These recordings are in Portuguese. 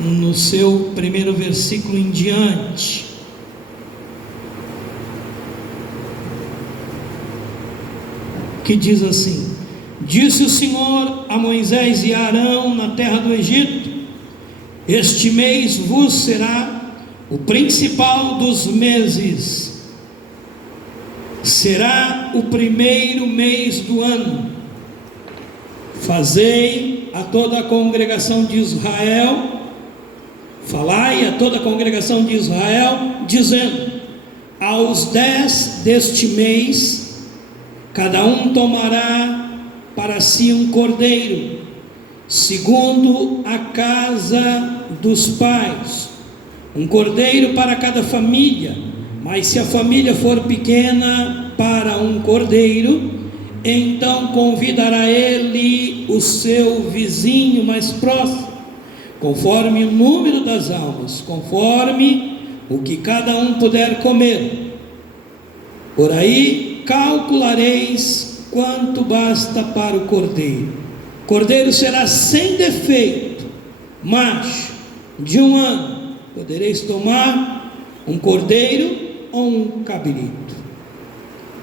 no seu primeiro versículo em diante. Que diz assim: disse o Senhor a Moisés e a Arão na terra do Egito: este mês vos será o principal dos meses, será o primeiro mês do ano. Fazei a toda a congregação de Israel, falai a toda a congregação de Israel, dizendo: aos 10 deste mês, cada um tomará para si um cordeiro, segundo a casa dos pais, um cordeiro para cada família. Mas se a família for pequena para um cordeiro, então convidará ele o seu vizinho mais próximo, conforme o número das almas, conforme o que cada um puder comer. Por aí calculareis quanto basta para o cordeiro. O cordeiro será sem defeito, macho, de 1 ano. Podereis tomar um cordeiro ou um cabrito,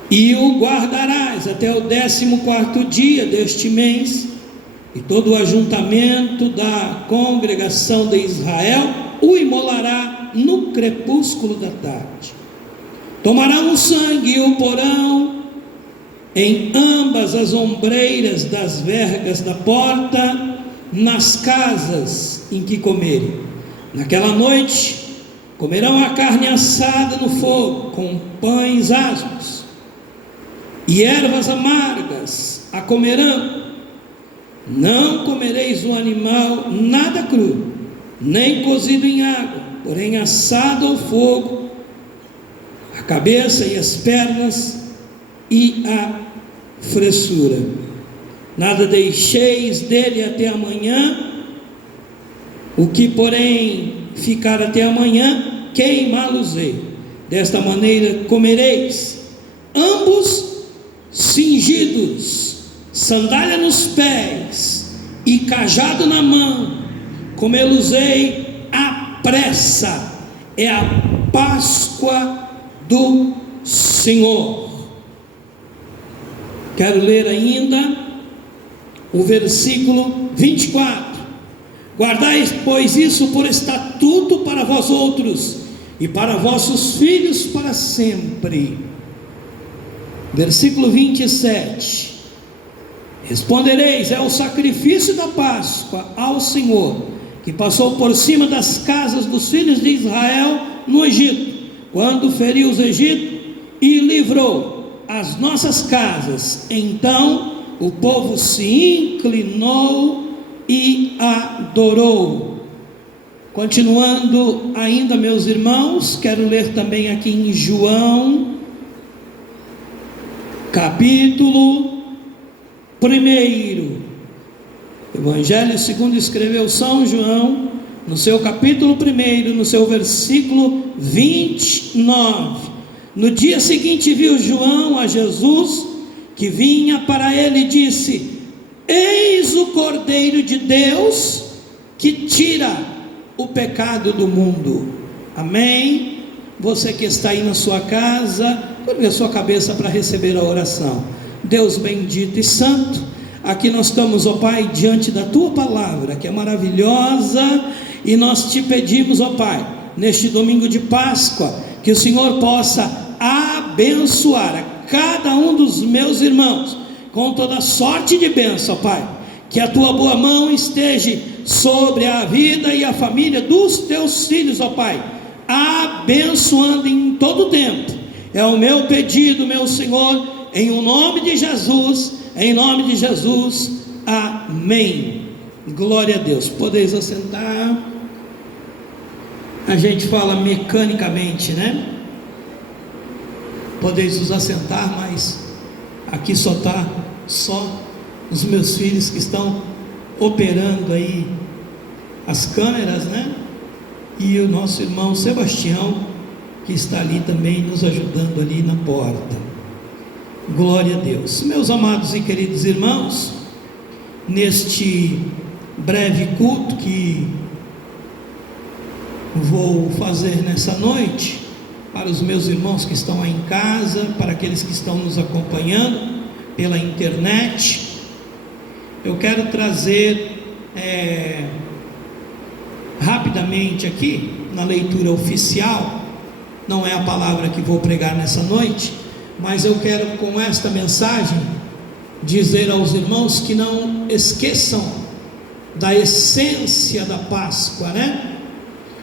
e o guardarás até o 14º dia deste mês, e todo o ajuntamento da congregação de Israel o imolará no crepúsculo da tarde. Tomarão o sangue e o porão em ambas as ombreiras das vergas da porta, nas casas em que comerem. Naquela noite comerão a carne assada no fogo, com pães asmos, e ervas amargas a comerão. Não comereis o animal nada cru, nem cozido em água, porém assado ao fogo, a cabeça e as pernas e a fressura. Nada deixeis dele até amanhã. O que porém ficar até amanhã, queimá-los-ei. Desta maneira comereis, ambos cingidos, sandália nos pés e cajado na mão. Comê-los-ei à pressa. É a Páscoa do Senhor. Quero ler ainda o versículo 24. Guardai, pois, isso por estatuto para vós outros e para vossos filhos para sempre. Versículo 27. Respondereis: é o sacrifício da Páscoa ao Senhor, que passou por cima das casas dos filhos de Israel no Egito, quando feriu os egípcios e livrou as nossas casas. Então o povo se inclinou e adorou. Continuando ainda, meus irmãos, quero ler também aqui em João, capítulo 1. Evangelho segundo escreveu São João, no seu capítulo 1, no seu versículo 29. No dia seguinte viu João a Jesus, que vinha para ele, e disse: eis o Cordeiro de Deus, que tira o pecado do mundo. Amém? Você que está aí na sua casa, curve a sua cabeça para receber a oração. Deus bendito e santo, aqui nós estamos, ó Pai, diante da Tua palavra, que é maravilhosa, e nós te pedimos, ó Pai, neste domingo de Páscoa, que o Senhor possa abençoar a cada um dos meus irmãos, com toda sorte de bênção, ó Pai, que a Tua boa mão esteja sobre a vida e a família dos Teus filhos, ó Pai, abençoando em todo o tempo. É o meu pedido, meu Senhor, em o nome de Jesus, em nome de Jesus, amém. Glória a Deus. Podeis assentar. A gente fala mecanicamente, né? Podeis vos assentar, mas aqui só os meus filhos que estão operando aí as câmeras, né? E o nosso irmão Sebastião, que está ali também nos ajudando ali na porta. Glória a Deus. Meus amados e queridos irmãos, neste breve culto que vou fazer nessa noite, para os meus irmãos que estão aí em casa, para aqueles que estão nos acompanhando pela internet, eu quero trazer rapidamente aqui, na leitura oficial, não é a palavra que vou pregar nessa noite, mas eu quero com esta mensagem dizer aos irmãos que não esqueçam da essência da Páscoa, né?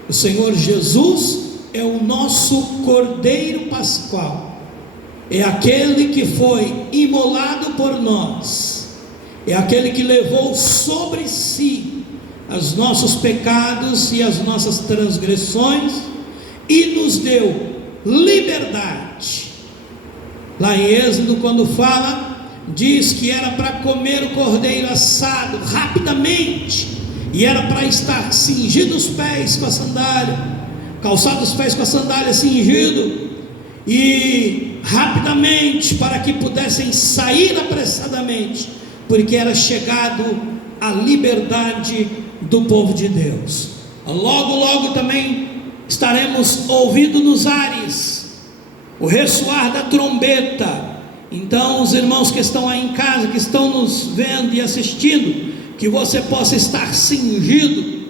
O Senhor Jesus é o nosso Cordeiro Pascual, é aquele que foi imolado por nós, é aquele que levou sobre si os nossos pecados e as nossas transgressões e nos deu liberdade. Lá em Êxodo, quando fala, diz que era para comer o cordeiro assado rapidamente, e era para estar cingido os pés com a sandália, calçado os pés com a sandália cingido, e rapidamente, para que pudessem sair apressadamente, porque era chegado a liberdade do povo de Deus. Logo, logo também estaremos ouvindo nos ares o ressoar da trombeta. Então, os irmãos que estão aí em casa, que estão nos vendo e assistindo, que você possa estar cingido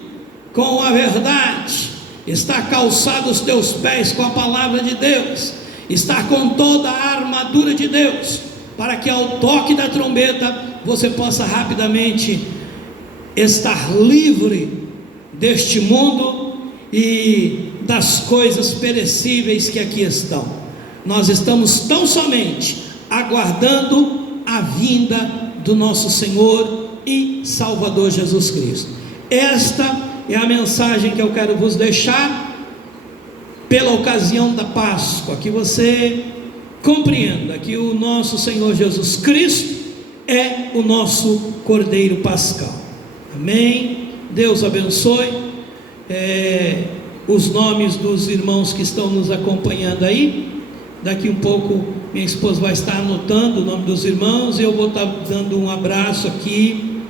com a verdade, estar calçado os teus pés com a palavra de Deus, estar com toda a armadura de Deus, para que ao toque da trombeta você possa rapidamente estar livre deste mundo e das coisas perecíveis que aqui estão. Nós estamos tão somente aguardando a vinda do nosso Senhor e Salvador Jesus Cristo. Esta é a mensagem que eu quero vos deixar pela ocasião da Páscoa, que você compreenda que o nosso Senhor Jesus Cristo é o nosso Cordeiro Pascal. Amém? Deus abençoe os nomes dos irmãos que estão nos acompanhando aí. Daqui um pouco minha esposa vai estar anotando o nome dos irmãos, e eu vou estar dando um abraço aqui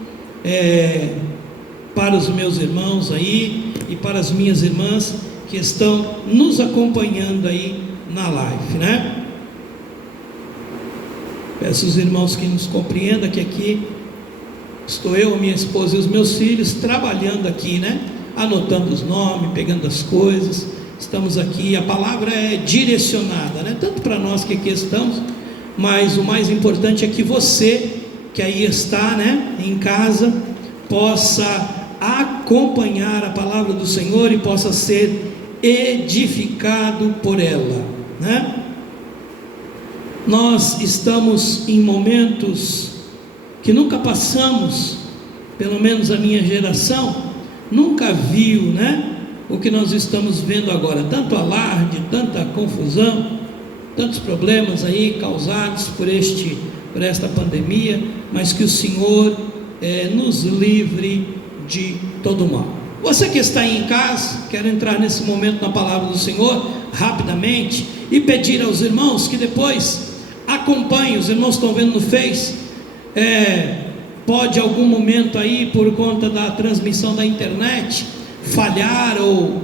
para os meus irmãos aí e para as minhas irmãs que estão nos acompanhando aí na live, né? Peço aos irmãos que nos compreendam que aqui estou eu, minha esposa e os meus filhos trabalhando aqui, né? Anotando os nomes, pegando as coisas. Estamos aqui, a palavra é direcionada, né? Tanto para nós que aqui estamos, mas o mais importante é que você que aí está, né, em casa, possa acompanhar a palavra do Senhor e possa ser edificado por ela, né? Nós estamos em momentos que nunca passamos, pelo menos a minha geração nunca viu, né? O que nós estamos vendo agora, tanto alarde, tanta confusão, tantos problemas aí causados por esta pandemia, mas que o Senhor nos livre de todo mal. Você que está aí em casa, quero entrar nesse momento na palavra do Senhor rapidamente e pedir aos irmãos que depois acompanhem. Os irmãos estão vendo no Face, pode algum momento aí, por conta da transmissão da internet, falhar ou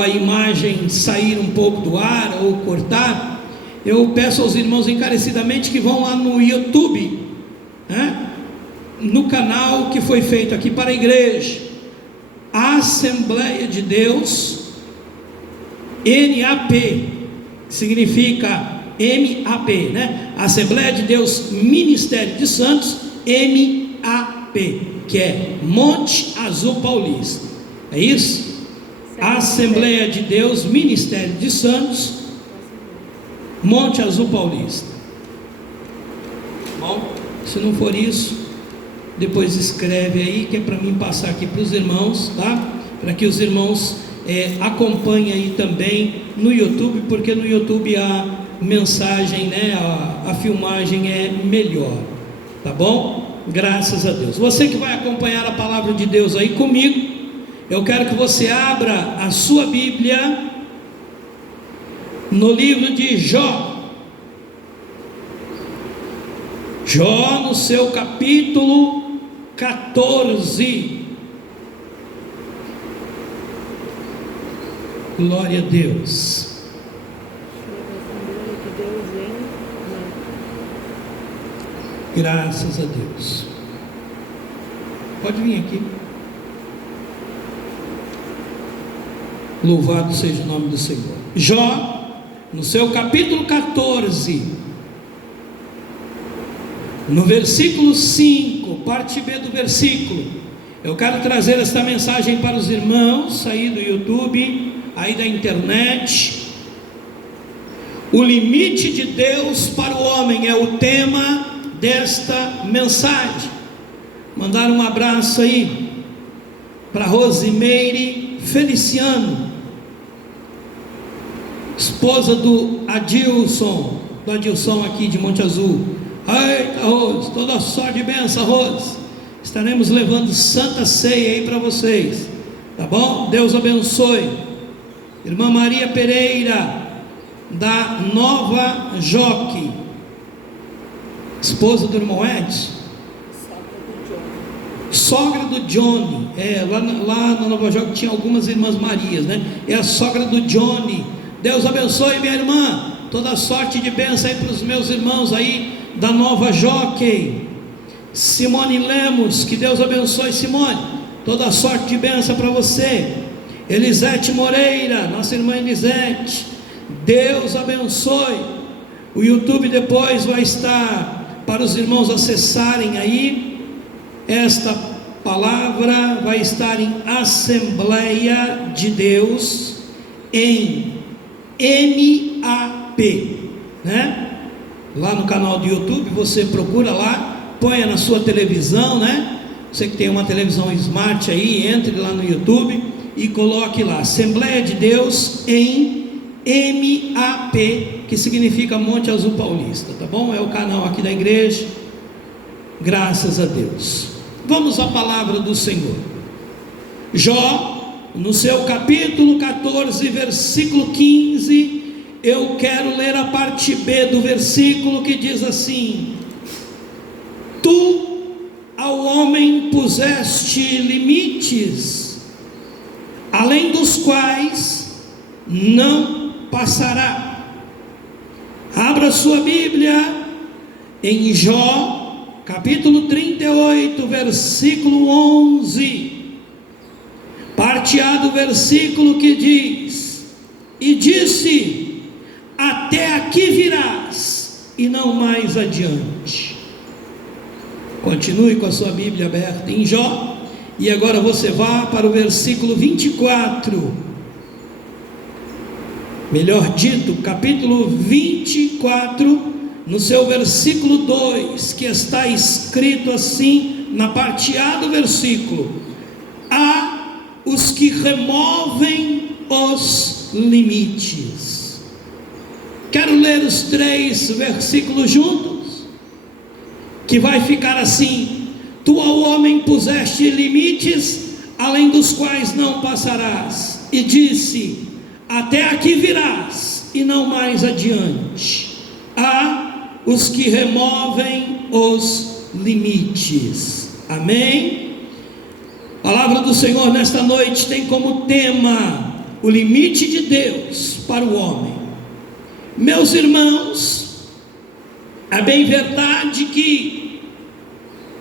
a imagem sair um pouco do ar ou cortar. Eu peço aos irmãos encarecidamente que vão lá no YouTube, né? No canal que foi feito aqui para a igreja, Assembleia de Deus, NAP, significa MAP, né? Assembleia de Deus Ministério de Santos, MAP, que é Monte Azul Paulista. É isso? Assembleia de Deus Ministério de Santos, Monte Azul Paulista. Bom, se não for isso, depois escreve aí, que é para mim passar aqui para os irmãos, tá? Para que os irmãos acompanhem aí também no YouTube, porque no YouTube a mensagem, né, a filmagem é melhor, tá bom? Graças a Deus. Você que vai acompanhar a palavra de Deus aí comigo, eu quero que você abra a sua Bíblia no livro de Jó. Jó, no seu capítulo 14. Glória a Deus. Graças a Deus. Pode vir aqui. Louvado seja o nome do Senhor. Jó, no seu capítulo 14, no versículo 5, parte B do versículo, eu quero trazer esta mensagem para os irmãos aí do YouTube, aí da internet. O limite de Deus para o homem é o tema desta mensagem. Mandar um abraço aí para Rosimeire Feliciano, esposa do Adilson aqui de Monte Azul. Eita, Rose, toda sorte de bênção, Rose. Estaremos levando santa ceia aí para vocês, tá bom? Deus abençoe. Irmã Maria Pereira, da Nova Joque, esposa do irmão Edson, sogra do Johnny. Lá na Nova Joque tinha algumas irmãs Marias, né? É a sogra do Johnny. Deus abençoe, minha irmã. Toda sorte de bênção aí para os meus irmãos aí da Nova Joque. Simone Lemos, que Deus abençoe, Simone. Toda sorte de bênção para você. Elisete Moreira, nossa irmã Elisete, Deus abençoe. O YouTube depois vai estar para os irmãos acessarem aí. Esta palavra vai estar em Assembleia de Deus em MAP, né? Lá no canal do YouTube, você procura lá, ponha na sua televisão, né? Você que tem uma televisão smart aí, entre lá no YouTube e coloque lá, Assembleia de Deus em MAP, que significa Monte Azul Paulista, tá bom? É o canal aqui da igreja. Graças a Deus. Vamos à palavra do Senhor. Jó, no seu capítulo 14, versículo 15, eu quero ler a parte B do versículo, que diz assim: Tu ao homem puseste limites, além dos quais não passará. Abra sua Bíblia em Jó, capítulo 38, versículo 11, parte A do versículo, que diz: E disse, até aqui virás, e não mais adiante. Continue com a sua Bíblia aberta em Jó, e agora você vá para o versículo 24, melhor dito, capítulo 24, no seu versículo 2, que está escrito assim, na parte A do versículo: há os que removem os limites. Quero ler os 3 versículos juntos, que vai ficar assim: Tu ao homem puseste limites, além dos quais não passarás, e disse, até aqui virás, e não mais adiante. Há os que removem os limites. Amém? A palavra do Senhor nesta noite tem como tema o limite de Deus para o homem. Meus irmãos, é bem verdade que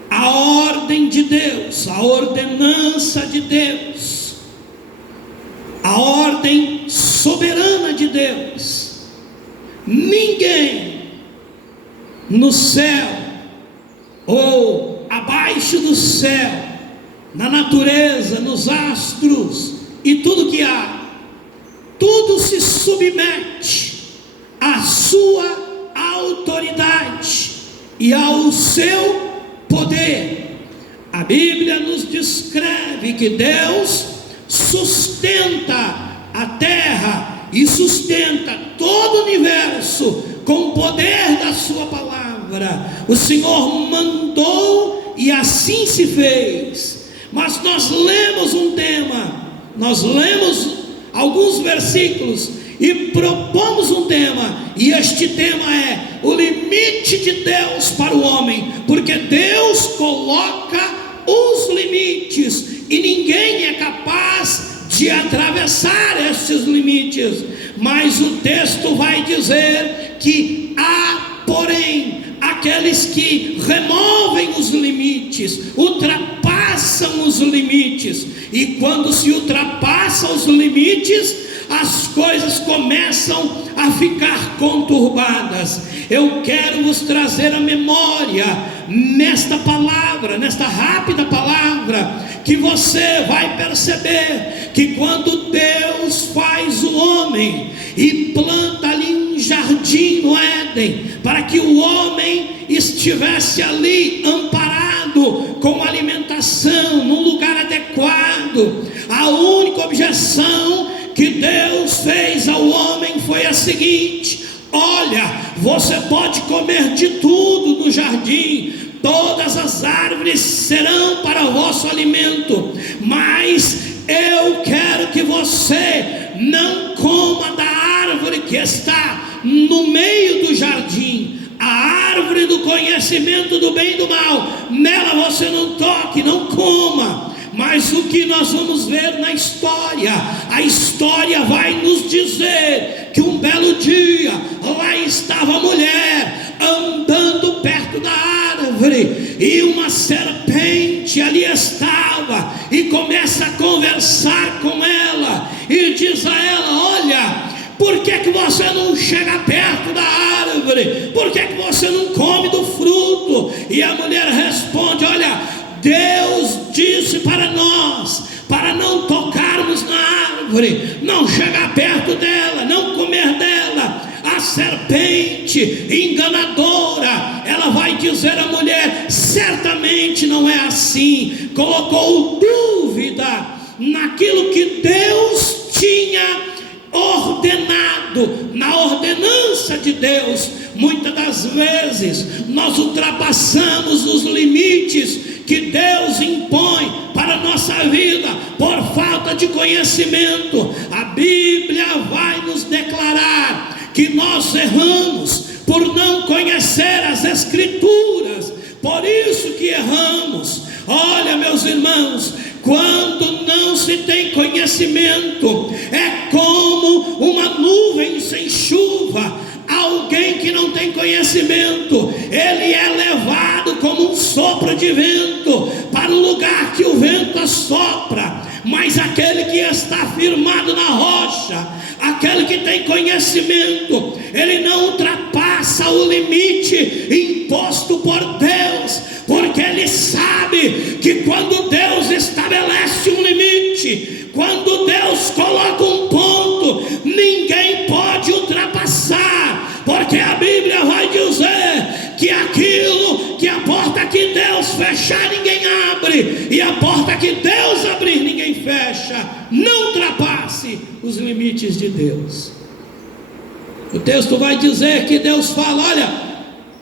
a ordem de Deus, a ordenança de Deus, a ordem soberana de Deus, ninguém no céu ou abaixo do céu, na natureza, nos astros e tudo que há, tudo se submete à sua autoridade e ao seu poder. A Bíblia nos descreve que Deus sustenta a terra e sustenta todo o universo com o poder da sua palavra. O Senhor mandou e assim se fez. Mas nós lemos um tema, nós lemos alguns versículos e propomos um tema, e este tema é o limite de Deus para o homem, porque Deus coloca os limites e ninguém é capaz de atravessar esses limites, mas o texto vai dizer que há, porém, aqueles que removem os limites, ultrapassam os limites, e quando se ultrapassa os limites, as coisas começam a ficar conturbadas. Eu quero vos trazer a memória nesta palavra, nesta rápida palavra, que você vai perceber que quando Deus faz o homem e planta ali um jardim no Éden, para que o homem estivesse ali amparado com alimentação, num lugar adequado, a única objeção que Deus fez ao homem foi a seguinte: olha, você pode comer de tudo no jardim, todas as árvores serão para o vosso alimento, mas eu quero que você não coma da árvore que está no meio do jardim, a árvore do conhecimento do bem e do mal. Nela você não toque, não coma. Mas o que nós vamos ver na história, a história vai nos dizer que um belo dia, lá estava a mulher andando perto da árvore, e uma serpente ali estava, e começa a conversar com ela, e diz a ela: olha, por que você não chega perto da árvore? Por que você não come do fruto? E a mulher responde: olha, Deus disse para nós, para não tocarmos na árvore, não chegar perto dela, não comer dela. A serpente enganadora, ela vai dizer à mulher: certamente não é assim. Colocou dúvida naquilo que Deus tinha ordenado, na ordenança de Deus. Muitas das vezes nós ultrapassamos os limites que Deus impõe para a nossa vida por falta de conhecimento. A Bíblia vai nos declarar que nós erramos por não conhecer as Escrituras, por isso que erramos. Olha, meus irmãos, quando não se tem conhecimento, é como uma nuvem sem chuva. Alguém que não tem conhecimento, ele é levado como um sopro de vento para o lugar que o vento assopra. Mas aquele que está firmado na rocha, aquele que tem conhecimento, ele não ultrapassa o limite imposto por Deus, porque ele sabe que quando Deus estabelece um limite, quando Deus coloca um ponto, ninguém pode ultrapassar, porque a Bíblia vai dizer que aquilo, que a porta que Deus fechar, ninguém abre, e a porta que Deus abrir, ninguém fecha. Não ultrapasse os limites de Deus. O texto vai dizer que Deus fala: olha,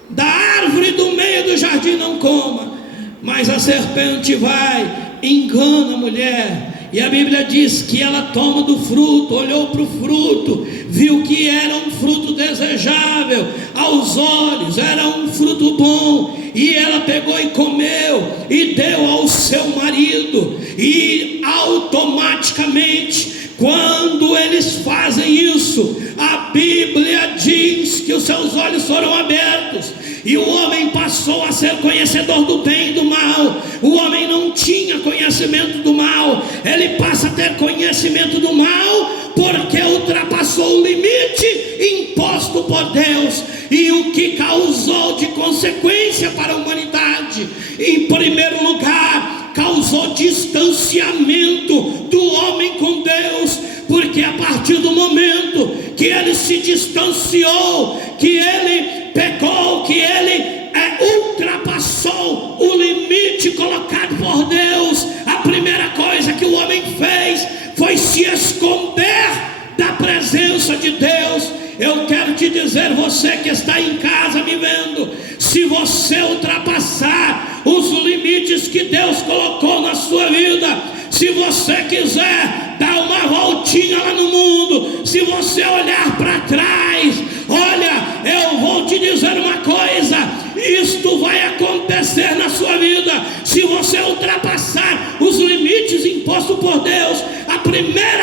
da árvore do meio do jardim não coma. Mas a serpente vai, engana a mulher, e a Bíblia diz que ela toma do fruto, olhou para o fruto, viu que era um fruto desejável aos olhos, era um fruto bom, e ela pegou e comeu, e deu ao seu marido. E automaticamente, quando eles fazem isso, a Bíblia diz que os seus olhos foram abertos, e o homem passou a ser conhecedor do bem e do mal. O homem não tinha conhecimento do mal, ele passa a ter conhecimento do mal, porque ultrapassou o limite imposto por Deus. E o que causou de consequência para a humanidade? Em primeiro lugar, causou distanciamento do homem com Deus, porque a partir do momento que ele se distanciou, que ele pecou, que ele ultrapassou o limite colocado por Deus, a primeira coisa que o homem fez foi se esconder da presença de Deus. Eu quero te dizer, você que está em casa me vendo, se você ultrapassar os limites que Deus colocou na sua vida, se você quiser dar uma voltinha lá no mundo, se você olhar para trás, olha, eu vou te dizer uma coisa: isto vai acontecer na sua vida. Se você ultrapassar os limites impostos por Deus, a primeira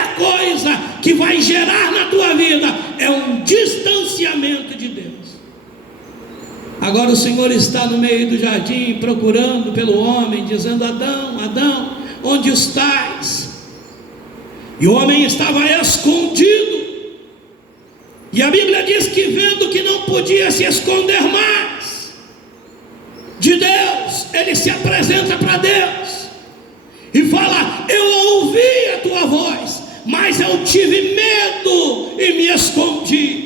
o Senhor está no meio do jardim, procurando pelo homem, dizendo: Adão, Adão, onde estás? E o homem estava escondido. E a Bíblia diz que, vendo que não podia se esconder mais de Deus, ele se apresenta para Deus e fala: eu ouvi a tua voz, mas eu tive medo e me escondi.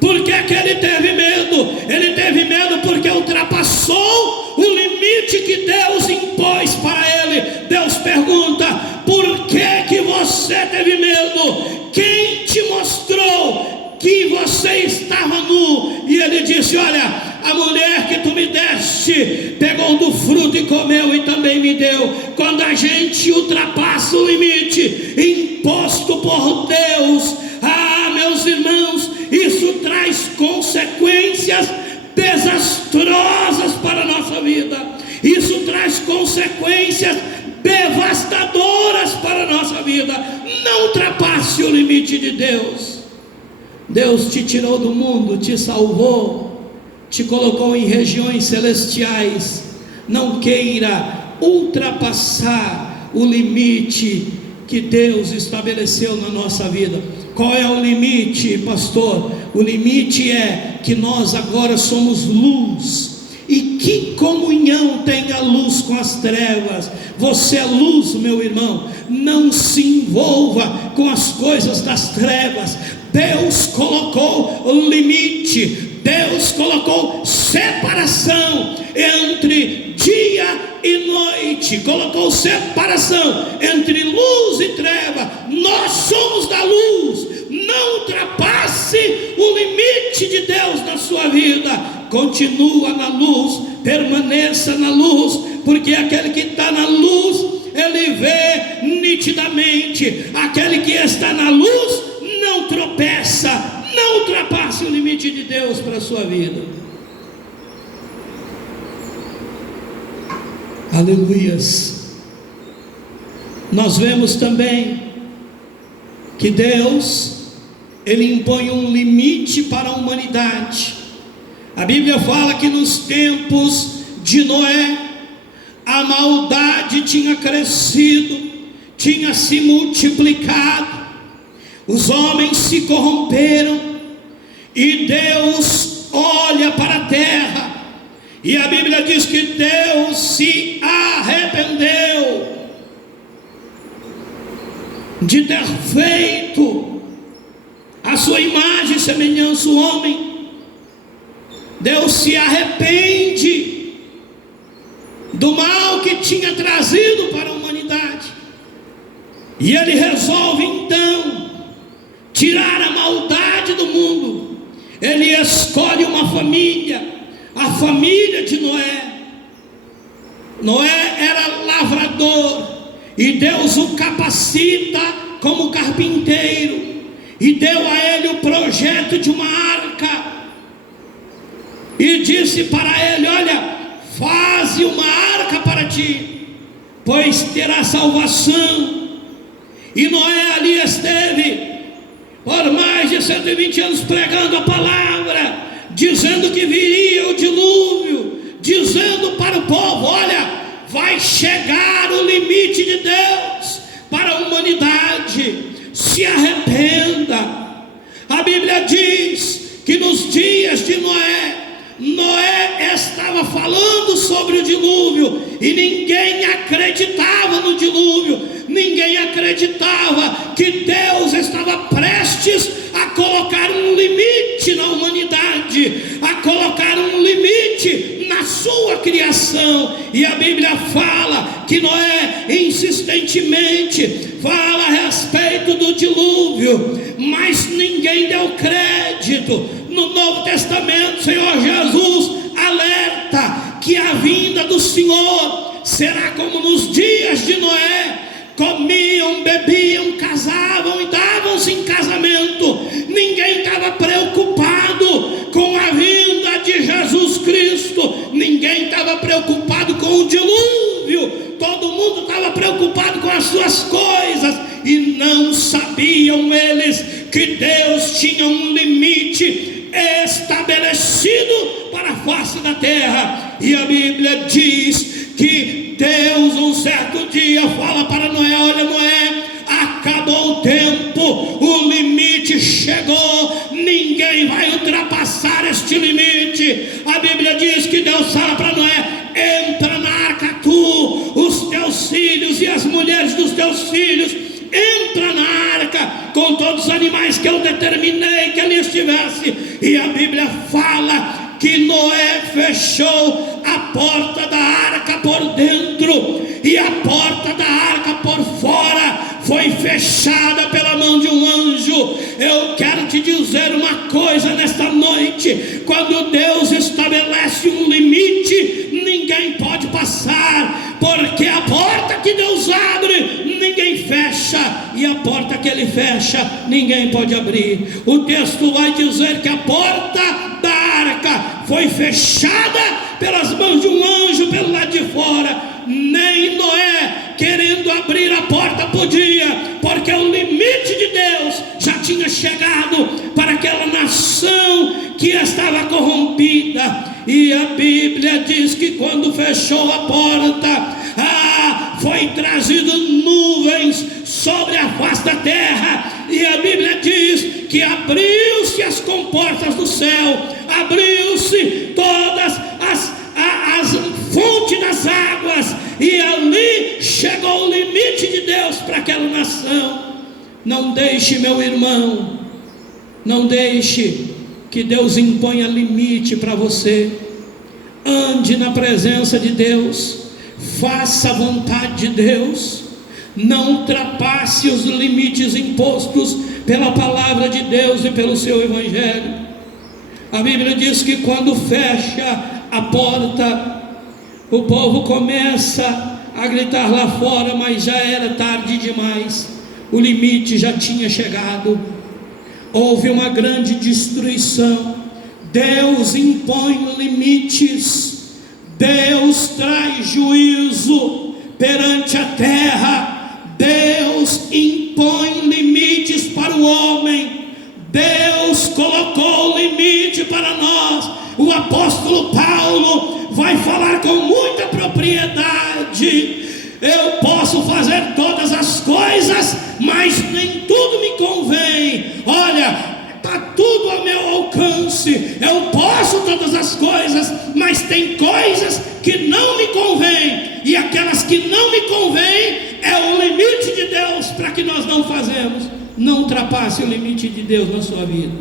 Por que que ele teve medo? Ele teve medo porque ultrapassou o limite que Deus impôs para ele. Deus pergunta: por que que você teve medo? Quem te mostrou que você estava nu? E ele disse: olha, a mulher que tu me deste pegou do fruto e comeu e também me deu. Quando a gente ultrapassa o limite imposto por Deus, meus irmãos, isso traz consequências desastrosas para a nossa vida. Isso traz consequências devastadoras para a nossa vida. Não ultrapasse o limite de Deus. Deus te tirou do mundo, te salvou, te colocou em regiões celestiais. Não queira ultrapassar o limite que Deus estabeleceu na nossa vida. Qual é o limite, pastor? O limite é que nós agora somos luz. E que comunhão tem a luz com as trevas? Você é luz, meu irmão. Não se envolva com as coisas das trevas. Deus colocou o limite. Deus colocou separação entre dia e noite. Colocou separação entre luz e treva. Nós somos da luz. Não ultrapasse o limite de Deus na sua vida. Continua na luz, permaneça na luz, porque aquele que está na luz, ele vê nitidamente. Aquele que está na luz não tropeça. Não ultrapasse o limite de Deus para a sua vida. Aleluias. Nós vemos também que Deus, Ele impõe um limite para a humanidade. A Bíblia fala que nos tempos de Noé, a maldade tinha crescido, tinha se multiplicado, os homens se corromperam, e Deus olha para a terra, e a Bíblia diz que Deus se arrependeu de ter feito a sua imagem e semelhança o homem. Deus se arrepende do mal que tinha trazido para a humanidade, e Ele resolve então tirar a maldade do mundo. Ele escolhe uma família, a família de Noé. Noé era lavrador, e Deus o capacita como carpinteiro, e deu a ele o projeto de uma arca, e disse para ele: olha, faze uma arca para ti, pois terá salvação. E Noé ali esteve por mais de 120 anos pregando a palavra, dizendo que viria o dilúvio, dizendo para o povo: olha, vai chegar o limite de Deus para a humanidade, se arrependa. A Bíblia diz que nos dias de Noé estava falando sobre o dilúvio, e ninguém acreditava no dilúvio, ninguém acreditava que Deus estava prestes a colocar um limite na humanidade, a colocar um limite na sua criação. E a Bíblia fala que Noé insistentemente fala a respeito do dilúvio, mas ninguém deu crédito. No Novo Testamento, o Senhor Jesus alerta que a vinda do Senhor será como nos dias de Noé: comiam, bebiam, casavam e davam-se em casamento. Ninguém estava preocupado com a vinda de Jesus Cristo, ninguém estava preocupado com o dilúvio, todo mundo estava preocupado com as suas coisas, e não sabiam eles que Deus tinha um limite estabelecido para a face da terra. E a Bíblia diz que Deus um certo dia fala para Noé: olha, Noé, acabou o tempo, o limite chegou, ninguém vai ultrapassar este limite. A Bíblia diz que Deus fala para Noé: entra na arca tu, os teus filhos e as mulheres dos teus filhos, entra na arca com todos os animais que eu determinei que ali estivesse. E a Bíblia fala que Noé fechou a porta da arca por dentro e a porta da arca por fora foi fechada pela mão de um anjo. Eu quero te dizer uma coisa nesta noite: quando Deus estabelece um limite, ninguém pode passar, porque a porta que Deus abre, ninguém fecha, e a porta que Ele fecha, ninguém pode abrir. O texto vai dizer que a porta da arca foi fechada pelas mãos de um anjo pelo lado de fora. Nem Noé, querendo abrir a porta, podia, porque o limite de Deus já tinha chegado para aquela nação que estava corrompida. E a Bíblia diz que quando fechou a porta, foi trazido nuvens sobre a face da terra. E a Bíblia diz que abriu-se as comportas do céu, abriu-se todas as fontes das águas, e ali chegou o limite de Deus para aquela nação. Não deixe, meu irmão, não deixe que Deus imponha limite para você. Ande na presença de Deus, faça a vontade de Deus, não ultrapasse os limites impostos pela palavra de Deus e pelo seu evangelho. A Bíblia diz que quando fecha a porta, o povo começa a gritar lá fora, mas já era tarde demais, o limite já tinha chegado. Houve uma grande destruição. Deus impõe limites, Deus traz juízo perante a terra, Deus impõe limites para o homem, Deus colocou limite para nós. O apóstolo Paulo vai falar com muita propriedade: eu posso fazer todas as coisas, mas nem tudo me convém. Olha, está tudo ao meu alcance, eu posso todas as coisas, mas tem coisas que não me convêm, e aquelas que não me convêm é o limite de Deus para que nós não fazemos. Não ultrapasse o limite de Deus na sua vida.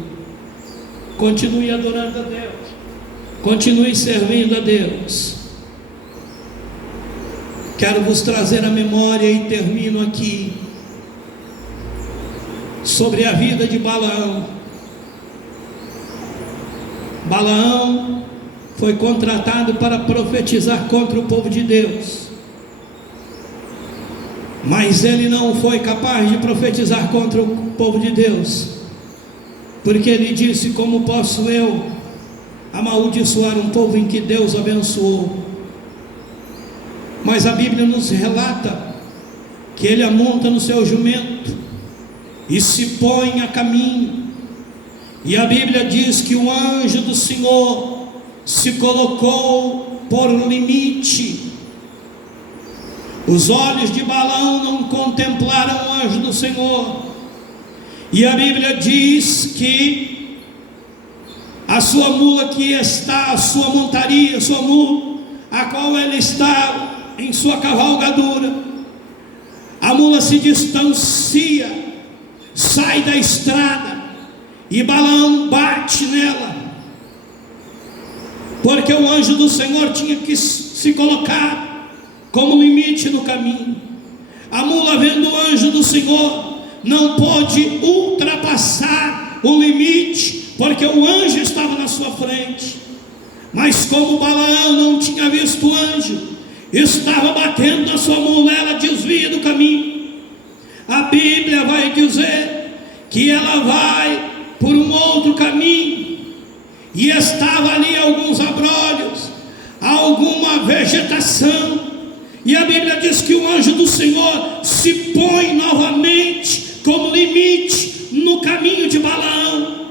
Continue adorando a Deus, continue servindo a Deus. Quero vos trazer a memória, e termino aqui, sobre a vida de Balaão. Balaão foi contratado para profetizar contra o povo de Deus, mas ele não foi capaz de profetizar contra o povo de Deus, porque ele disse: como posso eu amaldiçoar um povo em que Deus abençoou? Mas a Bíblia nos relata que ele amonta no seu jumento e se põe a caminho, e a Bíblia diz que o anjo do Senhor se colocou por limite. Os olhos de Balaão não contemplaram o anjo do Senhor, e a Bíblia diz que a sua mula que está, a sua montaria, a sua mula, a qual ele está em sua cavalgadura, a mula se distancia, sai da estrada, e Balaão bate nela, porque o anjo do Senhor tinha que se colocar como limite no caminho. A mula, vendo o anjo do Senhor, não pôde ultrapassar o limite, porque o anjo estava na sua frente. Mas como Balaão não tinha visto o anjo, estava batendo na sua mula, ela desvia do caminho. A Bíblia vai dizer que ela vai por um outro caminho, e estava ali alguns abrolhos, alguma vegetação, e a Bíblia diz que o anjo do Senhor se põe novamente como limite no caminho de Balaão.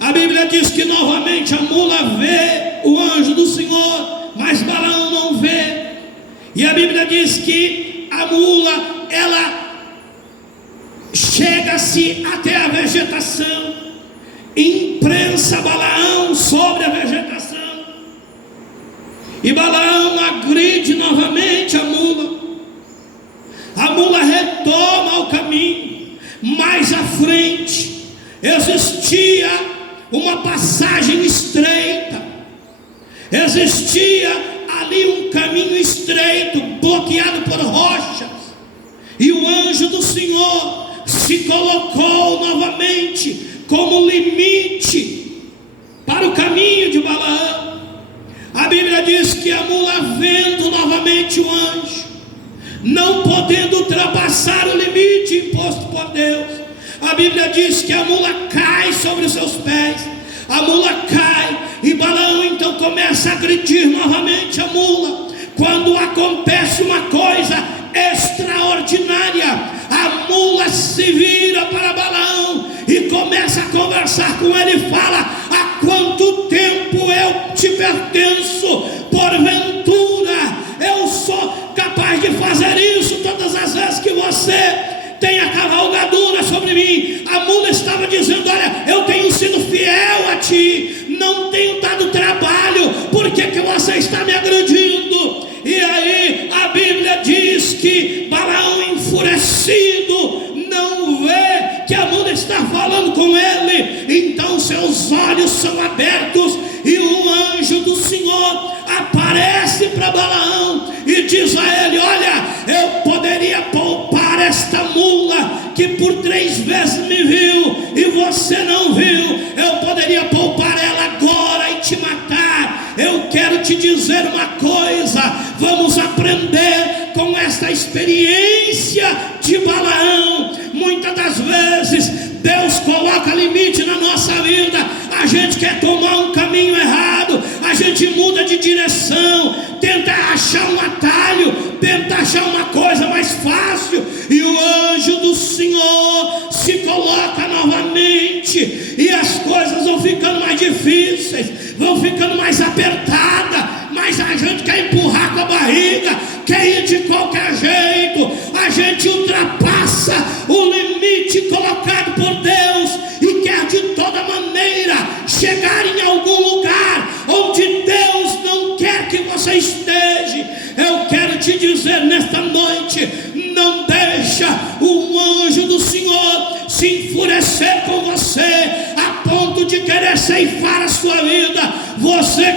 A Bíblia diz que novamente a mula vê o anjo do Senhor, mas Balaão não vê. E a Bíblia diz que a mula, ela chega-se até a vegetação, imprensa Balaão sobre a vegetação, e Balaão agride novamente a mula. A mula retoma ao caminho. Mais à frente existia uma passagem estreita, existia ali um caminho estreito, bloqueado por rochas, e o anjo do Senhor se colocou novamente como limite para o caminho de Balaão. A Bíblia diz que a mula, vendo novamente o anjo, não podendo ultrapassar o limite imposto por Deus, a Bíblia diz que a mula cai sobre os seus pés. A mula cai, e Balaão então começa a agredir novamente a mula. Quando acontece uma coisa extraordinária, a mula se vira para Balaão e começa a conversar com ele e fala: há quanto tempo eu te pertenço? Porventura eu sou capaz de fazer isso todas as vezes que você tem a cavalgadura sobre mim. A mula estava dizendo: olha, eu tenho sido fiel a ti, não tenho dado trabalho, por que você está me agredindo? E aí a Bíblia diz que Balaão, enfurecido, não vê que a mula está falando com ele. Então seus olhos são abertos e o anjo do Senhor aparece para Balaão e diz a ele: olha, eu poderia poupar esta mula que por 3 vezes me viu e você não viu. Eu poderia poupar ela agora e te matar. Eu quero te dizer uma coisa: vamos aprender com esta experiência de Balaão. Muitas das vezes Deus coloca limite na nossa vida. A gente quer tomar um caminho errado, a gente muda de direção, tenta achar um atalho, tenta achar uma coisa mais fácil, e o anjo do Senhor se coloca novamente, e as coisas vão ficando mais difíceis, vão ficando mais apertadas, mas a gente quer empurrar com a barriga, quer ir de qualquer jeito. A gente ultrapassa o limite colocado por Deus e quer de toda maneira chegar em algum lugar onde Deus não quer que você esteja. Eu quero te dizer nesta noite: não deixa o anjo do Senhor se enfurecer com você a ponto de querer ceifar a sua vida. Você